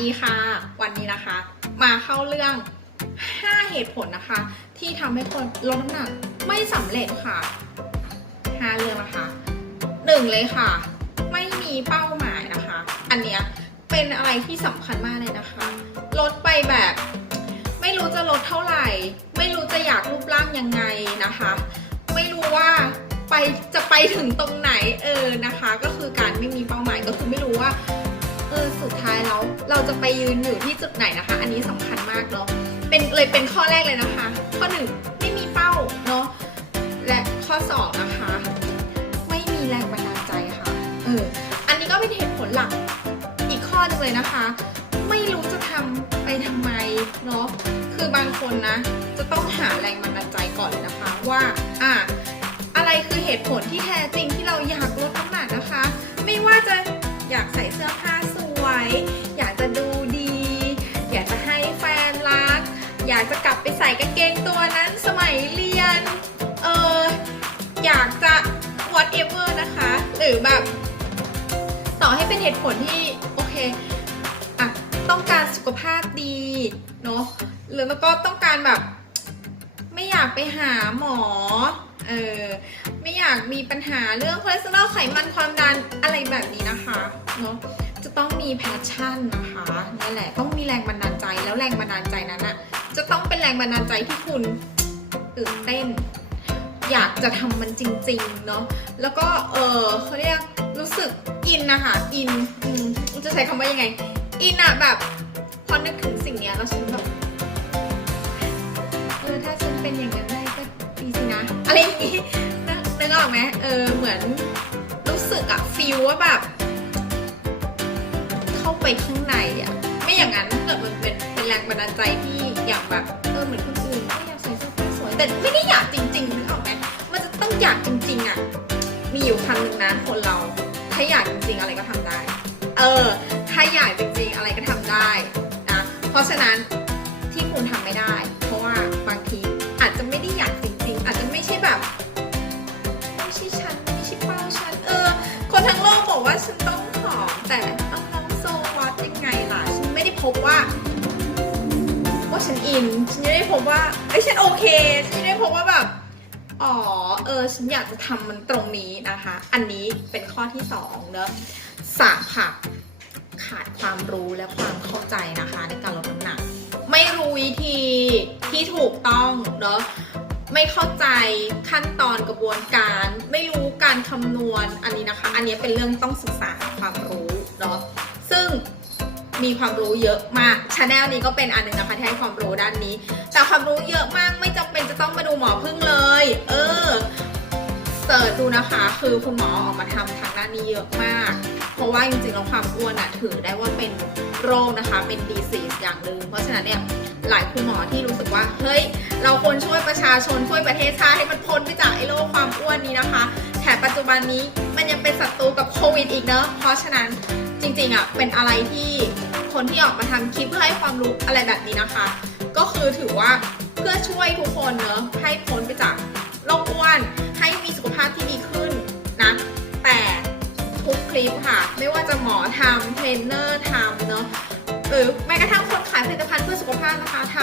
ดีค่ะวันนี้นะคะ มาเข้าเรื่อง 5 เหตุผลนะคะ ที่ทำให้คนลดน้ำหนักไม่สำเร็จค่ะ 5 เรื่องนะคะหนึ่งเลยค่ะ ไม่มีเป้าหมายนะคะ อันเนี้ยเป็นอะไรที่สำคัญมากเลยนะคะ ลดไปแบบ ไม่รู้จะลดเท่าไหร่ ไม่รู้จะอยากรูปร่างยังไงนะคะ ไม่รู้ว่าไปจะไปถึงตรงไหนเออนะคะ ก็คือการไม่มีเป้าหมายก็คือไม่รู้ว่า เออสุดท้ายแล้วเราจะไปยืนอยู่ที่จุดไหนนะคะ อันนี้สำคัญมากเนาะเป็นเลยเป็นข้อแรกเลยนะคะ ข้อหนึ่งไม่มีเป้าเนาะและข้อสองนะคะ ไม่มีแรงบันดาลใจค่ะเอออันนี้ก็เป็นเหตุผลหลักอีกข้อหนึงเลยนะคะ ไม่รู้จะทำไปทำไมเนาะคือบางคนนะ จะต้องหาแรงบันดาลใจก่อนเลยนะคะว่าอะอะไรคือเหตุผลที่แท้จริงที่เราอยากลดน้ำหนักนะคะ ไม่ว่าจะอยากใส่เสื้อผ้า อยากจะดูดี อยากจะให้แฟนรัก อยากจะกลับไปใส่กางเกงตัวนั้นสมัยเรียน เอออยากจะ whatever นะคะ หรือแบบ ต่อให้เป็นเหตุผลที่โอเคอะต้องการสุขภาพดีเนาะหรือแล้วก็ต้องการแบบ ไม่อยากไปหาหมอเออไม่อยากมีปัญหาเรื่องคอเลสเตอรอลไขมันความดันอะไรแบบนี้นะคะเนาะ จะต้องมีแพชชั่นนะคะนั่นแหละต้องมีแรงบันดาลใจแล้วแรงบันดาลใจนั้นอะจะต้องเป็นแรงบันดาลใจที่คุณตื่นเต้น อยากจะทำมันจริงๆเนาะแล้วก็เออเขาเรียกรู้สึกอินนะคะอินอืมจะใช้คำว่ายังไง อินอะแบบพอนึกถึงสิ่งเนี้ยแล้วฉันแบบเออถ้าฉันเป็นอย่างนั้นได้ก็ดีสินะอะไรอย่างงี้นึกนึกออกไหมเออเหมือนรู้สึกอะฟีลว่าแบบ เข้าไปข้างในอะไม่อย่างนั้นถ้าเกิดมันเป็นเป็นแรงบันดาลใจที่อยากแบบเออเหมือนคนอื่นก็อยากใส่เสื้อผ้าสวยแต่ไม่ได้อยากจริงๆนึกออกไหมมันจะต้องอยากจริงๆอะมีอยู่คำหนึ่งนะคนเราถ้าอยากจริงๆอะไรก็ทำได้ เออ ถ้าอยากจริงๆอะไรก็ทำได้นะเพราะฉะนั้นที่คุณทำไม่ได้ เพราะว่าบางทีอาจจะไม่ได้อยากจริงๆ อาจจะไม่ใช่แบบไม่ใช่ฉันไม่ใช่เป้าฉันเออ คนทั้งโลกบอกว่าฉันต้องผอมแต่ พบว่าว่าฉันอิน ฉันไม่ได้พบว่าเอ้ยฉันโอเค ฉันไม่ได้พบว่าแบบ อ๋อ เออ ฉันอยากจะทำมันตรงนี้นะคะ อันนี้เป็นข้อที่สองเนอะสามค่ะขาดความรู้และความเข้าใจนะคะ ในการลดน้ำหนัก ไม่รู้วิธีที่ถูกต้องเนอะไม่เข้าใจขั้นตอนกระบวนการ ไม่รู้การคำนวณอันนี้นะคะ อันนี้เป็นเรื่องต้องศึกษาความรู้เนาะ มีความรู้เยอะมากชาแนลนี้ก็เป็นอันหนึ่งนะคะที่ให้ความรู้ด้านนี้ แต่ความรู้เยอะมากไม่จำเป็นจะต้องมาดูหมอพึ่งเลย เออเสิร์ชดูนะคะ คือคุณหมอออกมาทำทางด้านนี้เยอะมาก เพราะว่าจริงๆแล้วความอ้วนอะถือได้ว่าเป็นโรคนะคะเป็นดีซีสอย่างหนึ่งเพราะฉะนั้นเนี่ยหลายคุณหมอที่รู้สึกว่าเฮ้ยเราควรช่วยประชาชนช่วยประเทศชาติให้มันพ้นไปจากไอ้โรคความอ้วนนี้นะคะแถมปัจจุบันนี้มันยังเป็นศัตรูกับโควิดอีกเนอะเพราะฉะนั้น จริงๆอะเป็นอะไรที่คนที่ออกมาทำคลิปเพื่อให้ความรู้อะไรแบบนี้นะคะ ก็คือถือว่าเพื่อช่วยทุกคนเนอะให้พ้นไปจากโรคอ้วนให้มีสุขภาพที่ดีขึ้นนะแต่ทุกคลิปค่ะ ไม่ว่าจะหมอทำเทรนเนอร์ทำเนอะหรือแม้กระทั่งคนขายผลิตภัณฑ์เพื่อสุขภาพนะคะท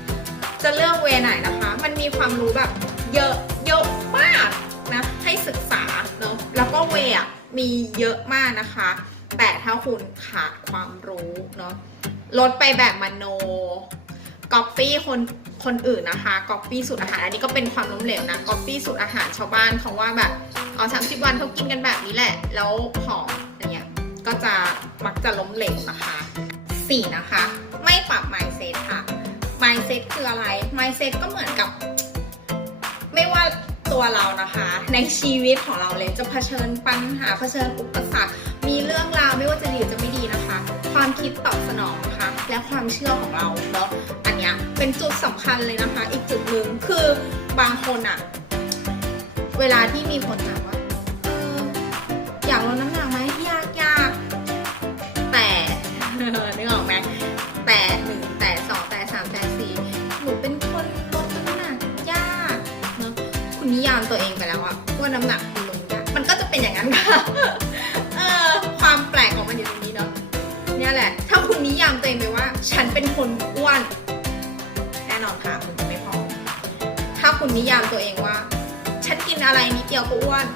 ำจะเลือกเวไหนนะคะ มันมีความรู้แบบเยอะเยอะมากนะให้ศึกษาเนอะแล้วก็เวอะมีเยอะมากนะคะ แต่ถ้าคุณขาดความรู้เนาะลดไปแบบมโนก๊อปปี้คนคนอื่นนะคะก๊อปปี้สูตรอาหารอันนี้ก็เป็นความล้มเหลวนะก๊อปปี้สูตรอาหารชาวบ้านเขาว่าแบบเอาสามสิบวันเขากินกันแบบนี้แหละ แล้วผอมอะไรเงี้ยก็จะมักจะล้มเหลวนะคะสี่นะคะ ไม่ปรับ mindset ค่ะ mindset คืออะไร mindset ก็เหมือนกับ ไม่ว่าตัวเรานะคะ ในชีวิตของเราเลยจะเผชิญปัญหาเผชิญอุปสรรค มีเรื่องราวไม่ว่าจะดีหรือจะไม่ดีนะคะ ความคิดตอบสนองนะคะ และความเชื่อของเราเนาะอันเนี้ยเป็นจุดสำคัญเลยนะคะ อีกจุดหนึ่งคือบางคนอะเวลาที่มีคนถามว่าอออยากลดน้ำหนักไหมยากยากแต่นึกออกไหมแต่หนึ่งแต่สองแต่สามแต่สี่หนูเป็นคนลดน้ำหนักยากเนาะคุณนิยามตัวเองไปแล้วอะว่าน้ำหนักคุณลงยากมันก็จะเป็นอย่างนั้นค่ะ คุณนิยามตัวเองว่า ฉันกินอะไรนิดเดียวก็อ้วน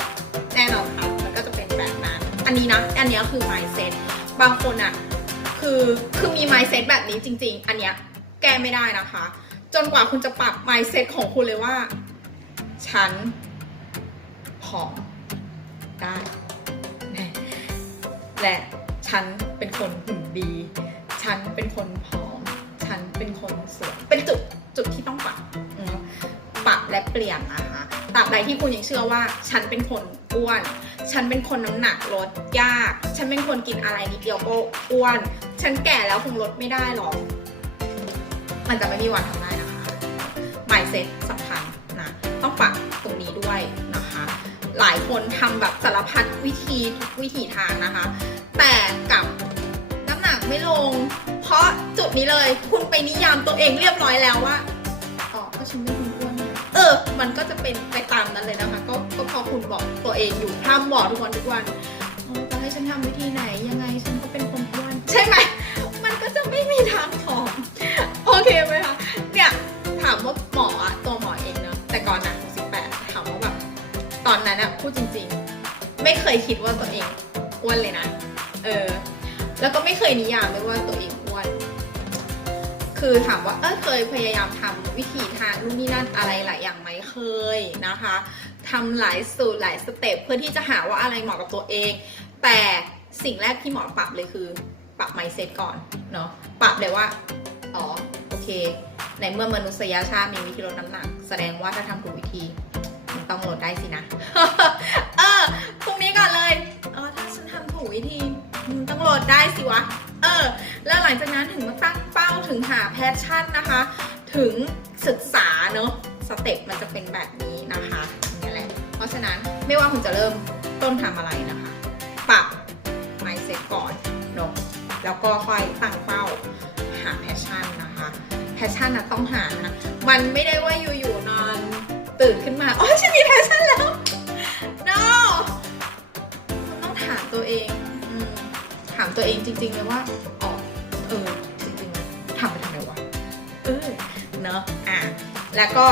แน่นอนค่ะมันก็จะเป็นแบบนั้นอันนี้นะอันนี้คือ mindset บางคนอะคือคือมี mindset แบบนี้จริง ๆ อันเนี้ยแก้ไม่ได้นะคะ จนกว่าคุณจะปรับ mindset ของคุณเลยว่า ฉันผอมได้และฉันเป็นคนหุ่นดี ฉันเป็นคนผอม ฉันเป็นคนสวย เป็น ปลี่ยนนะคะตราบใดที่คุณยังเชื่อว่า ฉันเป็นคนอ้วน ฉันเป็นคนน้ำหนักลดยาก ฉันเป็นคนกินอะไรนิดเดียวก็อ้วน ฉันแก่แล้วคงลดไม่ได้หรอก มันจะไม่มีวันทำได้นะคะ mindset สำคัญนะ ต้องปรับตรงนี้ด้วยนะคะ หลายคนทำแบบสารพัดวิธีทุกวิธีทางนะคะ แต่กับน้ำหนักไม่ลง เพราะจุดนี้เลย คุณไปนิยามตัวเองเรียบร้อยแล้วว่า ออ มันก็จะเป็นไปตามนั้นเลยนะคะ ก็ก็พอคุณบอกตัวเองอยู่พร่ำบอกทุกวันทุกวันจะให้ฉันทำวิธีไหนยังไงฉันก็เป็นคนอ้วนใช่ไหมมันก็จะไม่มีทางผอมโอเคไหมคะเนี่ยถามว่าหมออะตัวหมอเองเนอะแต่ก่อนนะ18ถามว่าแบบตอนนั้นอะพูดจริง ๆ ไม่เคยคิดว่าตัวเองอ้วนเลยนะเออแล้วก็ไม่เคยนิยามด้วยว่าตัวเอง คือถามว่าเออเคยพยายามทำวิธีทางนู่นนี่นั่นอะไรหลายอย่างไหมเคยนะคะทำหลายสูตรหลายสเต็ปเพื่อที่จะหาว่าอะไรเหมาะกับตัวเอง แต่สิ่งแรกที่หมอปรับเลยคือ ปรับ mindset ก่อนเนาะปรับเลยว่าอ๋อโอเค ในเมื่อมนุษยชาติมีวิธีลดน้ำหนัก แสดงว่าถ้าทำถูกวิธีมันต้องลดได้สินะ หาแพชชั่นนะคะ ถึงศึกษาเนอะสเต็ปมันจะเป็นแบบนี้นะคะนี่แหละ เพราะฉะนั้นไม่ว่าคุณจะเริ่มต้นทำอะไรนะคะ ปรับ mindset ก่อนเนอะแล้วก็ค่อยตั้งเป้าหาแพชชั่นนะคะแพชชั่นนะต้องหานะมันไม่ได้ว่าอยู่ๆนอนตื่นขึ้นมาโอ้ยฉันมีแพชชั่นแล้ว no คุณต้องถามตัวเองอถามตัวเองจริงๆเลยว่าอ๋อเออ เนอะอะแล้วก็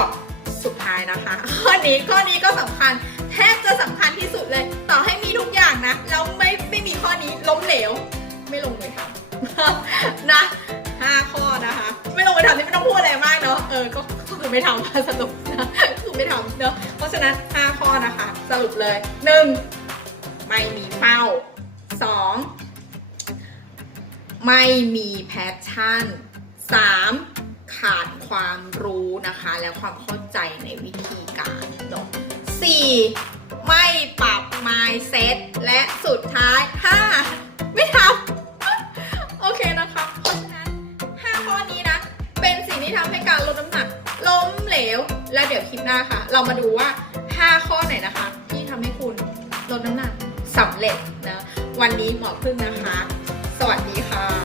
สุดท้ายนะคะ ข้อนี้ข้อนี้ก็สำคัญ แทบจะสำคัญที่สุดเลย ต่อให้มีทุกอย่างนะแล้วไม่ไม่มีข้อนี้ล้มเหลว ไม่ลงมือทำนะห้าข้อนะคะ ไม่ลงมือทำนี่ไม่ต้องพูดอะไรมากเนาะเออก็ก็คือไม่ทำสรุปนะคือไม่ทำเนาะเพราะฉะนั้นห้าข้อนะคะ สรุปเลยหนึ่งไม่มีเป้าสองไม่มีแพชชั่นสาม ขาดความรู้นะคะ และความเข้าใจในวิธีการเนาะสี่ไม่ปรับ mindset และสุดท้ายห้าไม่ทำ โอเคนะคะเพราะฉะนั้น 5 ข้อนี้นะ เป็นสิ่งที่ทำให้การลดน้ำหนักล้มเหลว และเดี๋ยวคลิปหน้าค่ะ เรามาดูว่า 5 ข้อไหนนะคะ ที่ทำให้คุณลดน้ำหนักสำเร็จนะ วันนี้หมอพึ่งนะคะ สวัสดีค่ะ